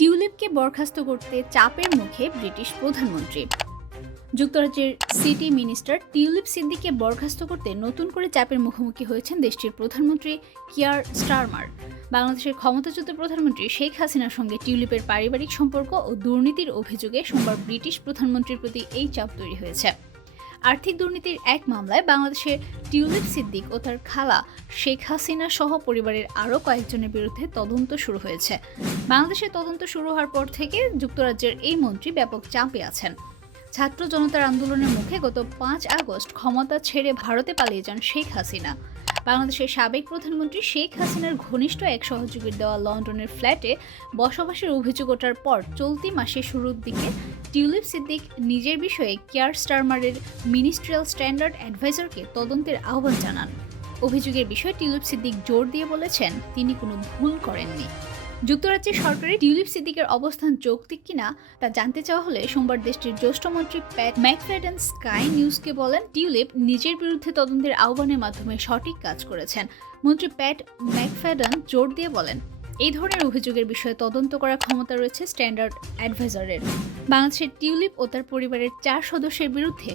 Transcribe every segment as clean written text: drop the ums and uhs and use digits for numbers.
টিউলিপকে বরখাস্ত করতে চাপের মুখে ব্রিটিশ প্রধানমন্ত্রী। যুক্তরাজ্যের সিটি মিনিস্টার টিউলিপ সিদ্দিককে বরখাস্ত করতে নতুন করে চাপের মুখোমুখি হয়েছেন দেশটির প্রধানমন্ত্রী কিয়ার স্টারমার। বাংলাদেশের ক্ষমতাচ্যুত প্রধানমন্ত্রী শেখ হাসিনার সঙ্গে টিউলিপের পারিবারিক সম্পর্ক ও দুর্নীতির অভিযোগে সোমবার ব্রিটিশ প্রধানমন্ত্রীর প্রতি এই চাপ তৈরি হয়েছে। আর্থিক দুর্নীতির এক মামলায় বাংলাদেশের টিউলিপ সিদ্দিক ও তার খালা শেখ হাসিনা সহ পরিবারের আরও কয়েকজনের বিরুদ্ধে তদন্ত শুরু হয়েছে। বাংলাদেশের তদন্ত শুরু হওয়ার পর থেকে যুক্তরাজ্যের এই মন্ত্রী ব্যাপক চাপে আছেন। ছাত্র জনতার আন্দোলনের মুখে গত 5 আগস্ট ক্ষমতা ছেড়ে ভারতে পালিয়ে যান শেখ হাসিনা। বাংলাদেশের সাবেক প্রধানমন্ত্রী শেখ হাসিনার ঘনিষ্ঠ এক সহযোগীর দেওয়া লন্ডনের ফ্ল্যাটে বসবাসের অভিযোগ ওঠার পর চলতি মাসের শুরুর দিকে টিউলিপ সিদ্দিক নিজের বিষয়ে কিয়ার স্টারমারের মিনিস্ট্রিয়াল স্ট্যান্ডার্ড অ্যাডভাইজারকে তদন্তের আহ্বান জানান। অভিযোগের বিষয়ে টিউলিপ সিদ্দিক জোর দিয়ে বলেছেন তিনি কোনো ভুল করেননি। যুক্তরাজ্যের সরকারে টিউলিপ সিদ্দিকের অবস্থান যৌক্তিক কিনা তা জানতে চাওয়া হলে সোমবার দেশটির জ্যেষ্ঠ মন্ত্রী প্যাট ম্যাকফ্যাডেন স্কাই নিউজকে বলেন, টিউলিপ নিজের বিরুদ্ধে তদন্তের আহ্বানের মাধ্যমে সঠিক কাজ করেছেন। মন্ত্রী প্যাট ম্যাকফ্যাডেন জোর দিয়ে বলেন, এই ধরনের অভিযোগের বিষয়ে তদন্ত করার ক্ষমতা রয়েছে স্ট্যান্ডার্ড অ্যাডভাইজারের। বাংলাদেশের টিউলিপ ও তার পরিবারের 4 সদস্যের বিরুদ্ধে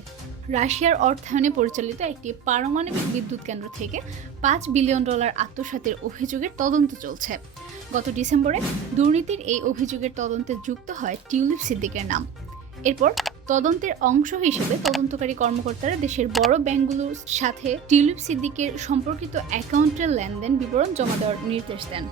রাশিয়ার অর্থায়নে পরিচালিত একটি পারমাণবিক বিদ্যুৎ কেন্দ্র থেকে $5 বিলিয়ন আত্মসাতের অভিযোগের তদন্ত চলছে। গত ডিসেম্বরে দুর্নীতির এই অভিযোগের তদন্তে যুক্ত হয় টিউলিপ সিদ্দিকের নাম। এরপর তদন্তের অংশ হিসেবে তদন্তকারী কর্মকর্তারা দেশের বড় ব্যাংকগুলোর সাথে টিউলিপ সিদ্দিকের সম্পর্কিত অ্যাকাউন্টের লেনদেন বিবরণ জমা দেওয়ার নির্দেশ দেন।